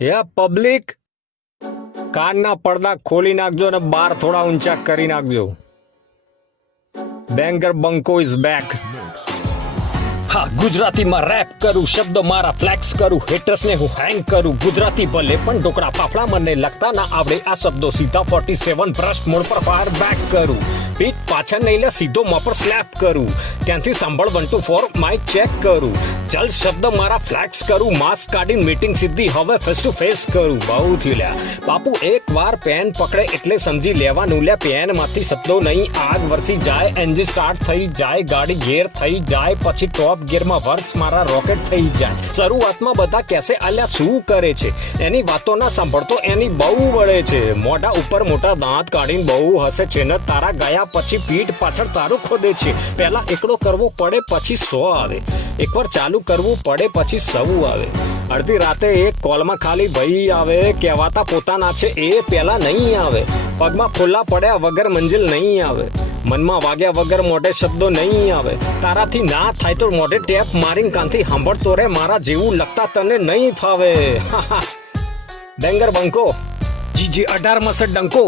યા public, કાનના પડદા ખોલી નાખજો અને બાર થોડા ઊંચા કરી નાખજો. બેંગર બંકો ઇઝ બેક. હા, ગુજરાતીમાં રેપ કરું, શબ્દો મારા ફ્લેક્સ કરું, હેટર્સને હું હેંગ કરું. ગુજરાતી ભલે પણ ઢોકળા ફાફડા મને લગતા ના આવડે આ શબ્દો સીધા 47 બ્રશ મોડ પર ફાયર બેક કરું. પીઠ પાછળ નહીં લે સીધો મોં પર સ્લેપ કરું. ત્યાંથી સાંભળ 1 2 4 માઇક ચેક કરું. ચલ શબ્દ મારા ફ્લેક્સ કરું, માસ્ક કાઢીને મીટિંગ સીધી હવે ફેસ ટુ ફેસ કરું. બહુ થયું લ્યા બાપુ, એક વાર પેન પકડે એટલે સમજી લેવાનું લ્યા પેન માંથી શબ્દો નહીં આગ વરસી જાય, એન્જિન સ્ટાર્ટ થઈ જાય, ગાડી ગેર થઈ જાય, પછી ટોપ ગિયરમાં વર્ષ મારા રોકેટ થઈ જાય. શરૂઆતમાં બધા કહેશે આલ્યા શું કરે છે, એની વાતો ના સાંભળતો એની બહુ વળે છે. મોઢા ઉપર મોટા દાંત કાઢીને બહુ હસે છે ને તારા ગયા પછી પીઠ પાછળ તારું ખોદે છે. પહેલા એકડો કરવો પડે પછી 100 આવે, એકવાર ચાલુ કરવું પડે પછી સૌ આવે. અડધી રાતે એક કોલમાં ખાલી ભાઈ આવે, કહેવાતા પોતાના છે એ પેલા નહીં આવે. પગમાં ફોલ્લા પડ્યા વગર મંજિલ નહીં આવે, મનમાં વાગ્યા વગર મોઢે શબ્દો નહીં આવે. તારાથી ના થાય તો મોઢે ટેપ મારીને કાનથી સાંભળતો રે, મારા જેવું લગતા તને નહીં ફાવે. બેંગર બંકો, જીજી 18 માં ડંકો.